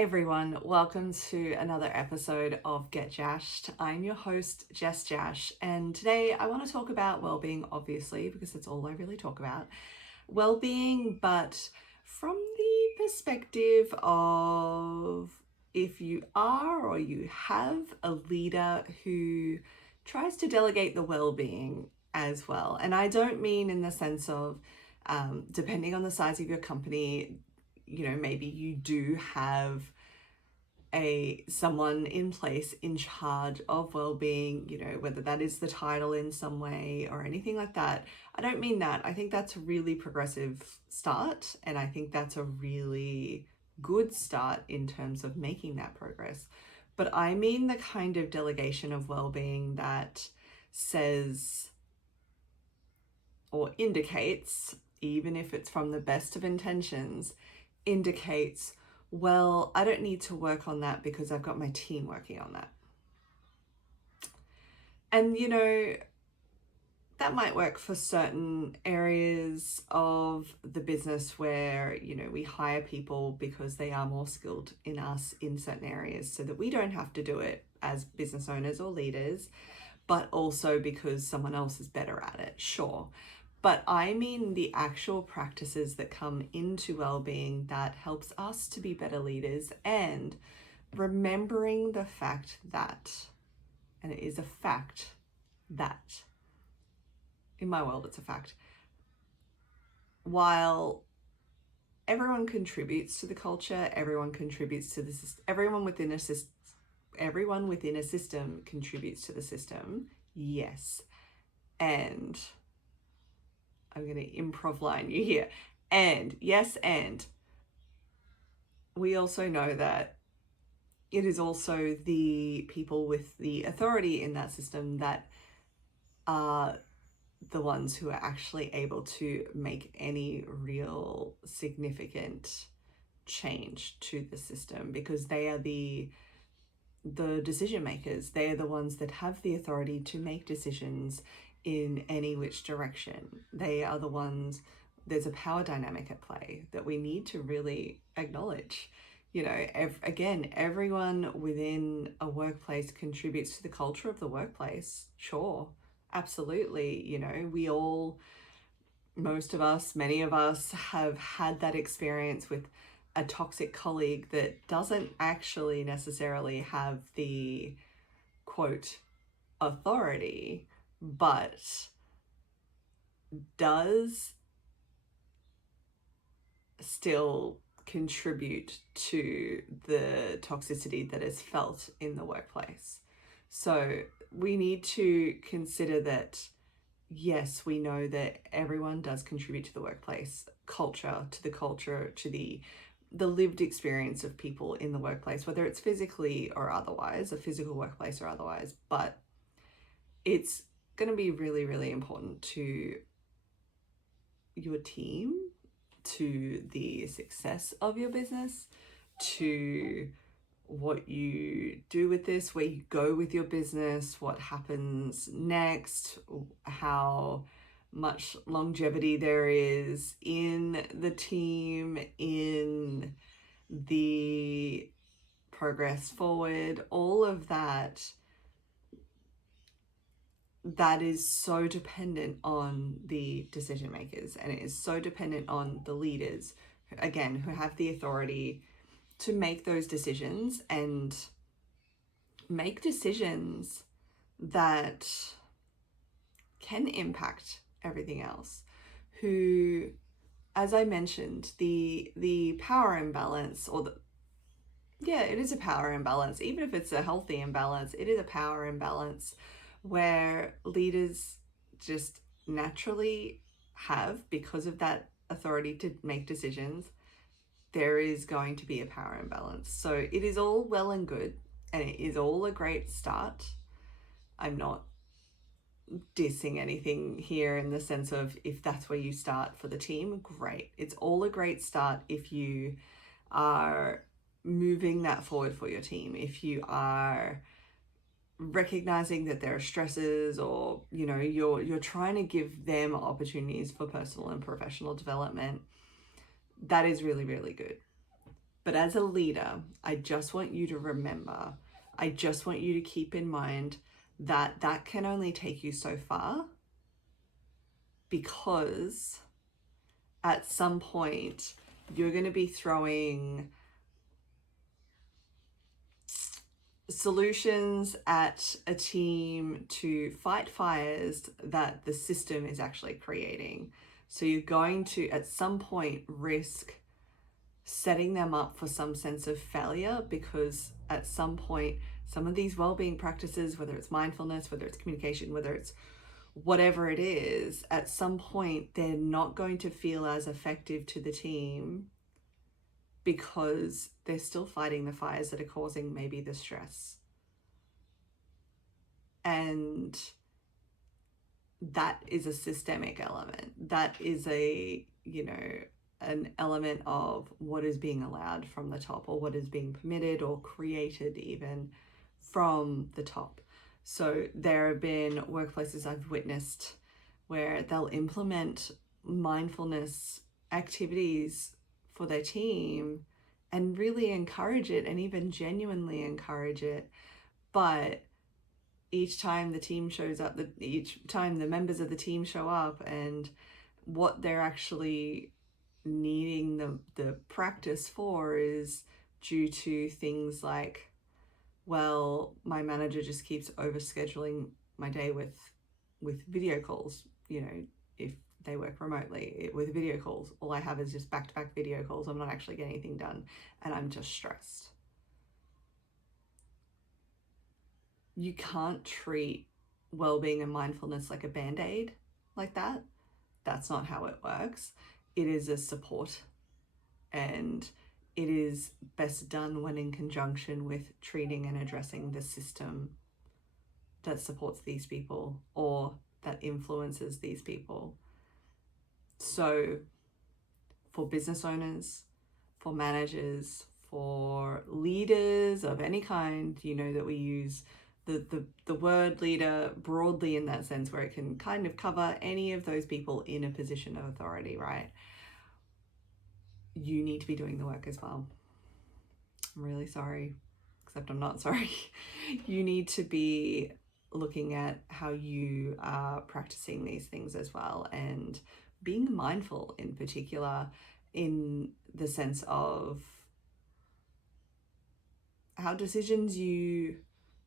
Hey everyone, welcome to another episode of Get Jasched. I'm your host, Jess Jasch, and today I want to talk about well-being, obviously, because that's all I really talk about. Well-being, but from the perspective of if you are or you have a leader who tries to delegate the well-being as well. And I don't mean in the sense of, depending on the size of your company, maybe you do have someone in place in charge of well-being, whether that is the title in some way or anything like that. I don't mean that. I think that's a really progressive start, and I think that's a really good start in terms of making that progress. But I mean the kind of delegation of well-being that says or indicates, even if it's from the best of intentions, indicates, well, I don't need to work on that because I've got my team working on that. And, that might work for certain areas of the business where, we hire people because they are more skilled in us in certain areas so that we don't have to do it as business owners or leaders, but also because someone else is better at it, sure. But I mean the actual practices that come into well-being that helps us to be better leaders, and remembering the fact that, and it is a fact that, in my world it's a fact, while everyone contributes to the culture, everyone contributes to the system, everyone within a system contributes to the system, yes. And I'm going to improv line you here. And yes, and we also know that it is also the people with the authority in that system that are the ones who are actually able to make any real significant change to the system, because they are the decision makers. They are the ones that have the authority to make decisions in any which direction. They are the ones, there's a power dynamic at play that we need to really acknowledge. Everyone within a workplace contributes to the culture of the workplace. Sure, absolutely. Most of us, many of us have had that experience with a toxic colleague that doesn't actually necessarily have the quote authority, but does still contribute to the toxicity that is felt in the workplace. So we need to consider that, yes, we know that everyone does contribute to the workplace culture, to the lived experience of people in the workplace, whether it's physically or otherwise, a physical workplace or otherwise. But it's going to be really, really important to your team, to the success of your business, to what you do with this, where you go with your business, what happens next, how much longevity there is in the team, in the progress forward, all of that is so dependent on the decision makers, and it is so dependent on the leaders, again, who have the authority to make those decisions and make decisions that can impact everything else. Who, as I mentioned, the power imbalance, it is a power imbalance. Even if it's a healthy imbalance, it is a power imbalance where leaders just naturally have, because of that authority to make decisions, there is going to be a power imbalance. So it is all well and good, and it is all a great start. I'm not dissing anything here in the sense of, if that's where you start for the team, great. It's all a great start if you are moving that forward for your team, if you are recognizing that there are stresses, or you're trying to give them opportunities for personal and professional development. That is really, really good. But as a leader, I just want you to remember, I just want you to keep in mind that that can only take you so far, because at some point you're going to be throwing solutions at a team to fight fires that the system is actually creating. So you're going to, at some point, risk setting them up for some sense of failure, because at some point, some of these well-being practices, whether it's mindfulness, whether it's communication, whether it's whatever it is, at some point, they're not going to feel as effective to the team, because they're still fighting the fires that are causing maybe the stress. And that is a systemic element. That is a, an element of what is being allowed from the top, or what is being permitted or created even from the top. So there have been workplaces I've witnessed where they'll implement mindfulness activities for their team and really encourage it, and even genuinely encourage it. But each time the team shows up, each time the members of the team show up, and what they're actually needing the practice for is due to things like, well, my manager just keeps overscheduling my day with video calls. If they work remotely with video calls, all I have is just back-to-back video calls. I'm not actually getting anything done, and I'm just stressed. You can't treat well-being and mindfulness like a band-aid like that. That's not how it works. It is a support, and it is best done when in conjunction with treating and addressing the system that supports these people or that influences these people. So for business owners, for managers, for leaders of any kind, that we use the word leader broadly in that sense, where it can kind of cover any of those people in a position of authority, right? You need to be doing the work as well. I'm really sorry, except I'm not sorry. You need to be looking at how you are practicing these things as well, and being mindful in particular, in the sense of how decisions you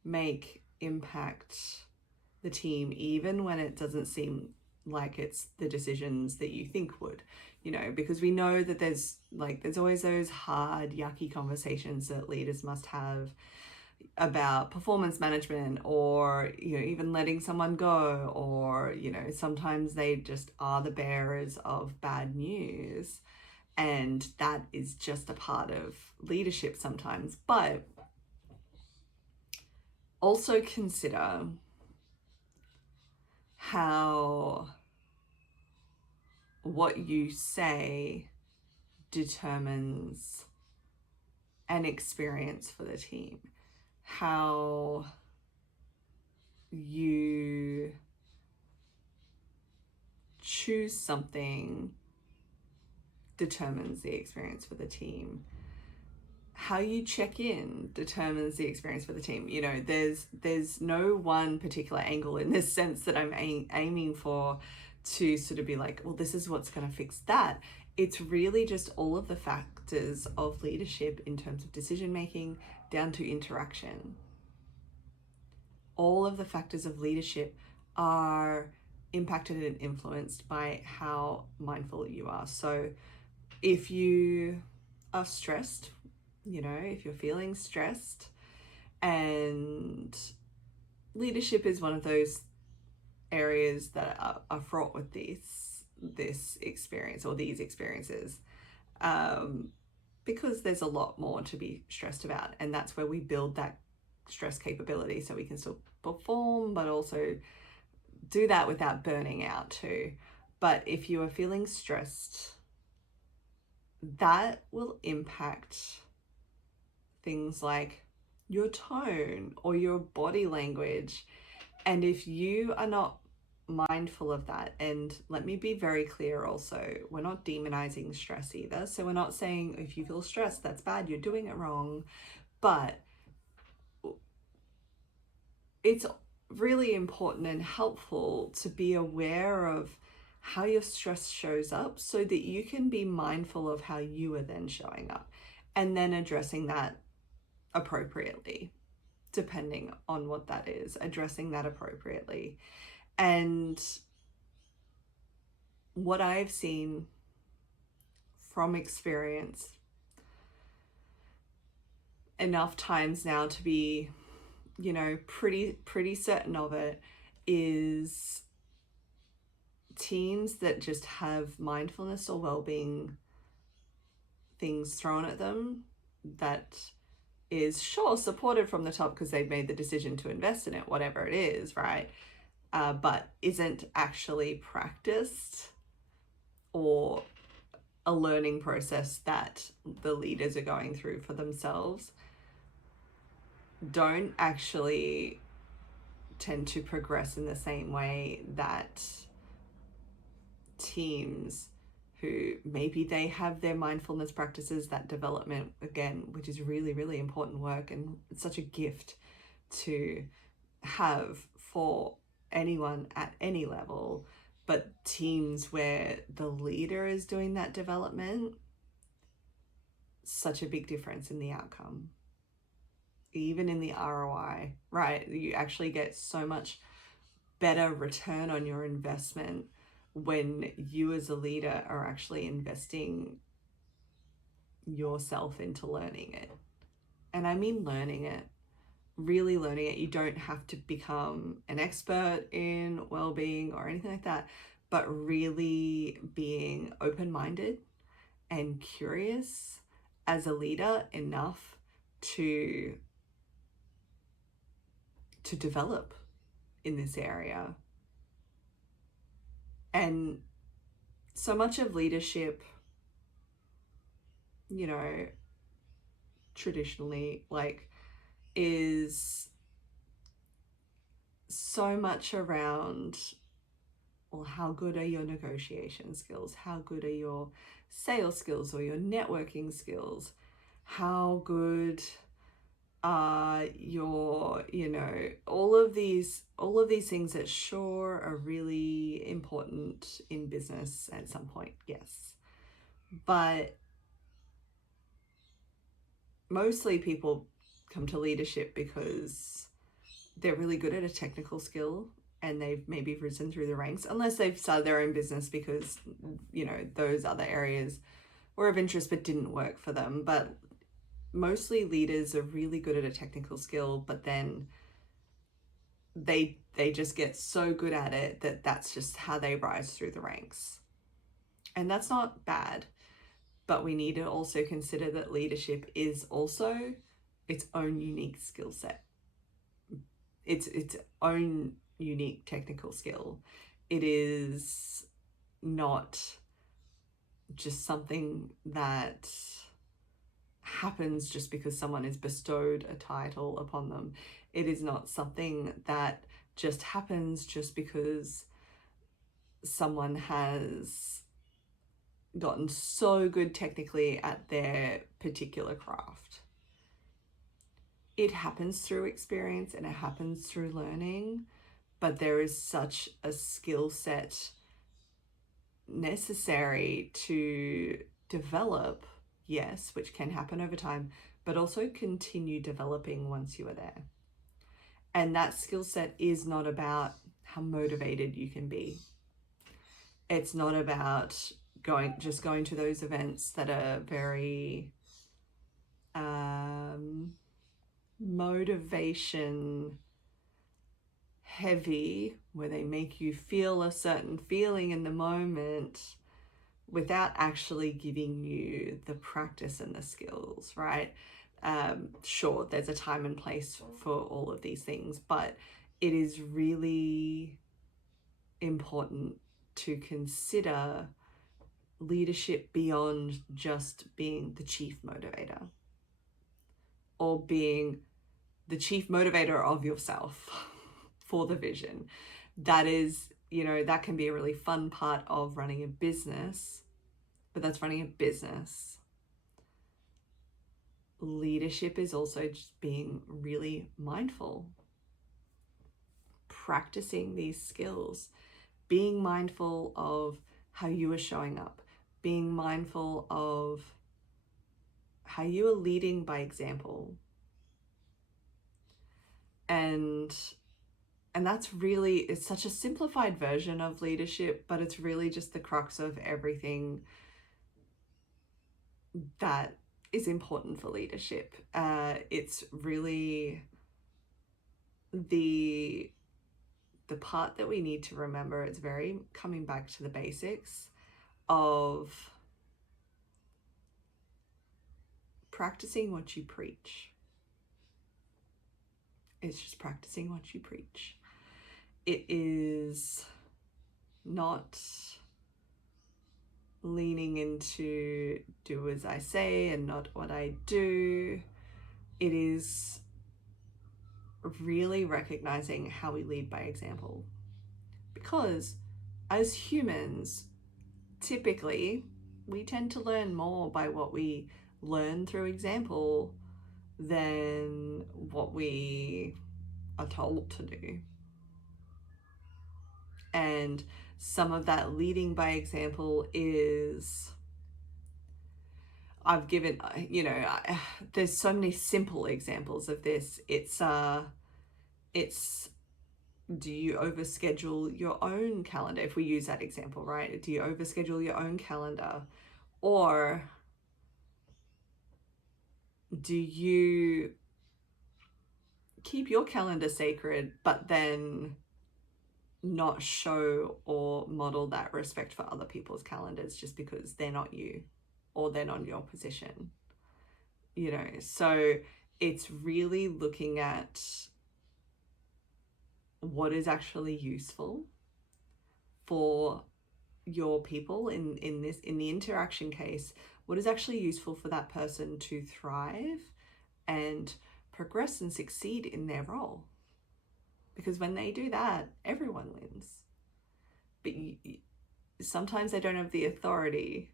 make impact the team, even when it doesn't seem like it's the decisions that you think would, because we know that there's always those hard, yucky conversations that leaders must have about performance management, or even letting someone go, or sometimes they just are the bearers of bad news, and that is just a part of leadership sometimes. But also consider how what you say determines an experience for the team. How you choose something determines the experience for the team. How you check in determines the experience for the team. There's no one particular angle in this sense that I'm aiming for to sort of be like, well, this is what's going to fix that. It's really just all of the factors of leadership in terms of decision making down to interaction. All of the factors of leadership are impacted and influenced by how mindful you are. So if you are stressed, if you're feeling stressed, and leadership is one of those areas that are fraught with this experience, or these experiences, because there's a lot more to be stressed about, and that's where we build that stress capability, so we can still perform, but also do that without burning out too. But if you are feeling stressed, that will impact things like your tone or your body language. And if you are not mindful of that. And let me be very clear also, we're not demonizing stress either. So we're not saying if you feel stressed, that's bad, you're doing it wrong. But it's really important and helpful to be aware of how your stress shows up so that you can be mindful of how you are then showing up and then addressing that appropriately, depending on what that is, addressing that appropriately. And what I've seen from experience enough times now to be, pretty certain of it, is teams that just have mindfulness or well-being things thrown at them that is sure supported from the top because they've made the decision to invest in it, whatever it is, right? But isn't actually practiced or a learning process that the leaders are going through for themselves, don't actually tend to progress in the same way that teams who maybe they have their mindfulness practices, that development, again, which is really, really important work, and it's such a gift to have for anyone at any level. But teams where the leader is doing that development, such a big difference in the outcome, even in the ROI, right? You actually get so much better return on your investment when you as a leader are actually investing yourself into learning it. And I mean learning it, really learning it. You don't have to become an expert in well-being or anything like that, but really being open-minded and curious as a leader enough to develop in this area. And so much of leadership, traditionally, is so much around, well, how good are your negotiation skills? How good are your sales skills or your networking skills? How good are your, all of these things that sure are really important in business at some point, yes. But mostly people come to leadership because they're really good at a technical skill and they've maybe risen through the ranks, unless they've started their own business because, those other areas were of interest but didn't work for them. But mostly leaders are really good at a technical skill, but then they just get so good at it that that's just how they rise through the ranks. And that's not bad, but we need to also consider that leadership is also its own unique skill set. It's its own unique technical skill. It is not just something that happens just because someone is bestowed a title upon them. It is not something that just happens just because someone has gotten so good technically at their particular craft. It happens through experience and it happens through learning, but there is such a skill set necessary to develop, yes, which can happen over time, but also continue developing once you are there. And that skill set is not about how motivated you can be. It's not about going to those events that are very motivation heavy, where they make you feel a certain feeling in the moment without actually giving you the practice and the skills, right? Sure, there's a time and place for all of these things, but it is really important to consider leadership beyond just being the chief motivator or being the chief motivator of yourself for the vision. That is, that can be a really fun part of running a business, but that's running a business. Leadership is also just being really mindful, practicing these skills, being mindful of how you are showing up, being mindful of how you are leading by example. And that's really, it's such a simplified version of leadership, but it's really just the crux of everything that is important for leadership. It's really the part that we need to remember. It's very coming back to the basics of practicing what you preach. It's just practicing what you preach. It is not leaning into do as I say and not what I do. It is really recognizing how we lead by example. Because as humans, typically, we tend to learn more by what we learn through example than what we are told to do. And some of that leading by example is, I've given, there's so many simple examples of this. It's do you overschedule your own calendar? If we use that example, right? Do you overschedule your own calendar? Or do you keep your calendar sacred, but then not show or model that respect for other people's calendars just because they're not you or they're not in your position? So it's really looking at what is actually useful for your people in the interaction case. What is actually useful for that person to thrive and progress and succeed in their role? Because when they do that, everyone wins. But sometimes they don't have the authority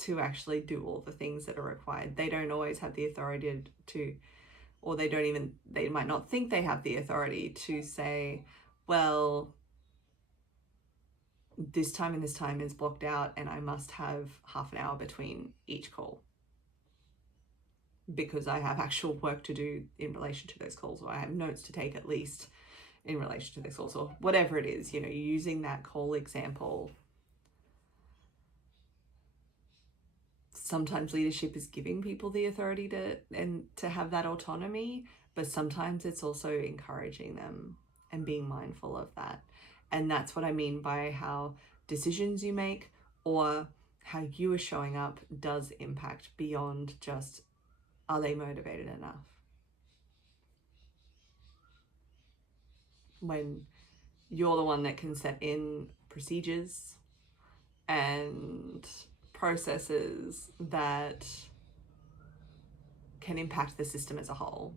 to actually do all the things that are required. They don't always have the authority to, or they might not think they have the authority to say, well, this time and this time is blocked out and I must have half an hour between each call because I have actual work to do in relation to those calls, or I have notes to take at least in relation to this calls, or whatever it is, using that call example. Sometimes leadership is giving people the authority to have that autonomy, but sometimes it's also encouraging them and being mindful of that. And that's what I mean by how decisions you make or how you are showing up does impact beyond just, are they motivated enough? When you're the one that can set in procedures and processes that can impact the system as a whole.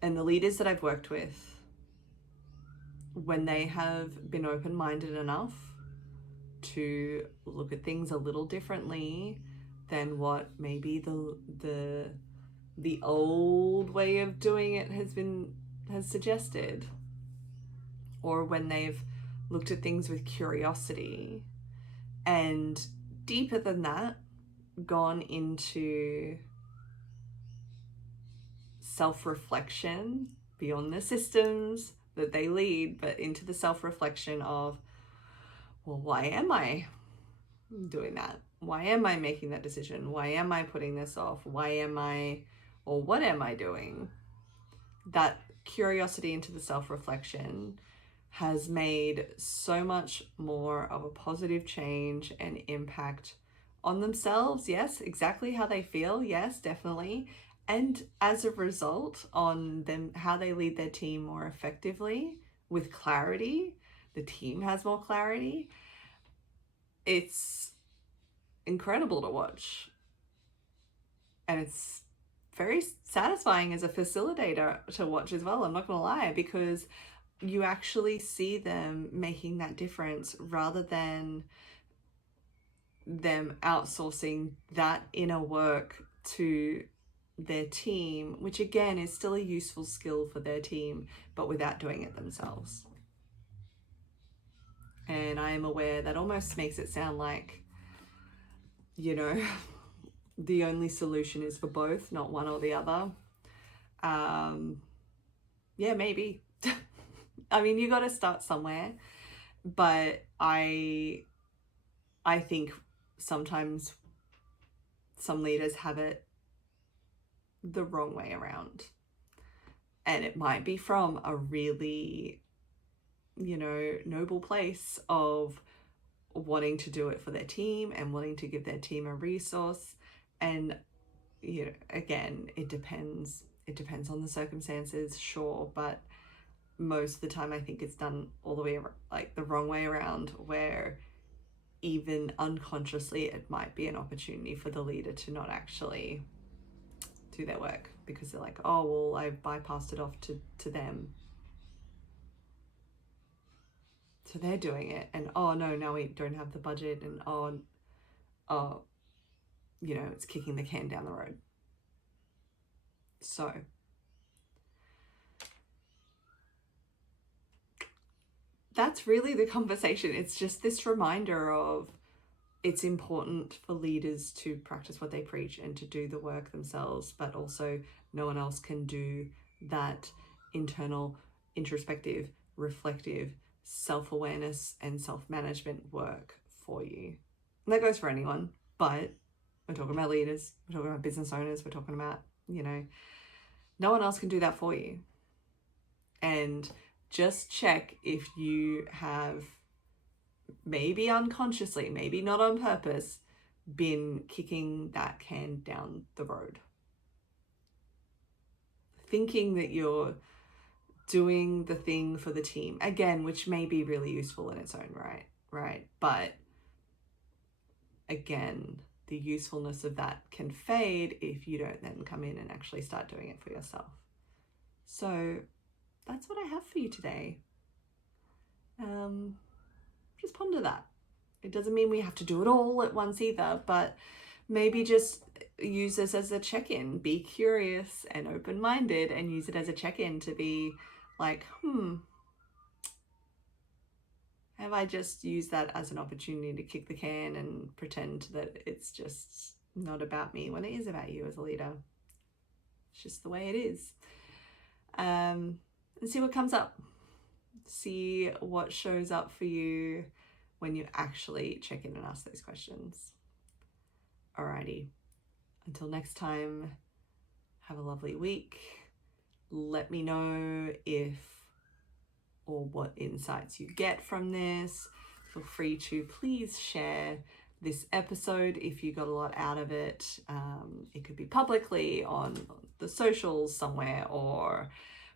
And the leaders that I've worked with, when they have been open-minded enough to look at things a little differently than what maybe the old way of doing it has suggested, or when they've looked at things with curiosity and deeper than that, gone into self-reflection beyond the systems that they lead, but into the self-reflection of, well, why am I doing that? Why am I making that decision? Why am I putting this off? What am I doing? That curiosity into the self-reflection has made so much more of a positive change and impact on themselves. Yes, exactly how they feel. Yes, definitely. And as a result, on them, how they lead their team more effectively with clarity. The team has more clarity. It's incredible to watch. And it's very satisfying as a facilitator to watch as well. I'm not going to lie, because you actually see them making that difference rather than them outsourcing that inner work to their team, which again is still a useful skill for their team, but without doing it themselves. And I am aware that almost makes it sound like, you know, the only solution is for both, not one or the other. Yeah, maybe. I mean, you got to start somewhere, but I think sometimes some leaders have it the wrong way around. And it might be from a really, you know, noble place of wanting to do it for their team and wanting to give their team a resource. And, you know, again, it depends on the circumstances, sure, but most of the time I think it's done all the way like the wrong way around, where even unconsciously it might be an opportunity for the leader to not actually do their work because they're like, oh well, I bypassed it off to them, so they're doing it, and oh no, now we don't have the budget, and oh, you know, it's kicking the can down the road. So that's really the conversation. It's just this reminder of it's important for leaders to practice what they preach and to do the work themselves, but also no one else can do that internal, introspective, reflective, self-awareness and self-management work for you. And that goes for anyone, but we're talking about leaders, we're talking about business owners, we're talking about, you know, no one else can do that for you. And just check if you have, maybe unconsciously, maybe not on purpose, been kicking that can down the road. Thinking that you're doing the thing for the team, again, which may be really useful in its own right? But again, the usefulness of that can fade if you don't then come in and actually start doing it for yourself. So that's what I have for you today. Just ponder that. It doesn't mean we have to do it all at once either, but maybe just use this as a check-in. Be curious and open-minded and use it as a check-in to be like, have I just used that as an opportunity to kick the can and pretend that it's just not about me when it is about you as a leader? It's just the way it is. And see what comes up. See what shows up for you when you actually check in and ask those questions. Alrighty, until next time, have a lovely week. Let me know if or what insights you get from this. Feel free to please share this episode if you got a lot out of it. It could be publicly on the socials somewhere, or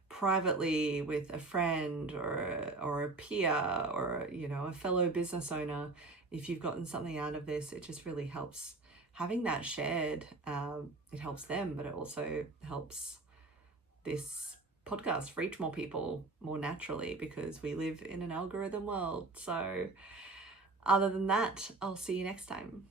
privately with a friend or a peer, or, you know, a fellow business owner. If you've gotten something out of this, it just really helps having that shared. It helps them, but it also helps this podcast reach more people more naturally, because we live in an algorithm world. So other than that, I'll see you next time.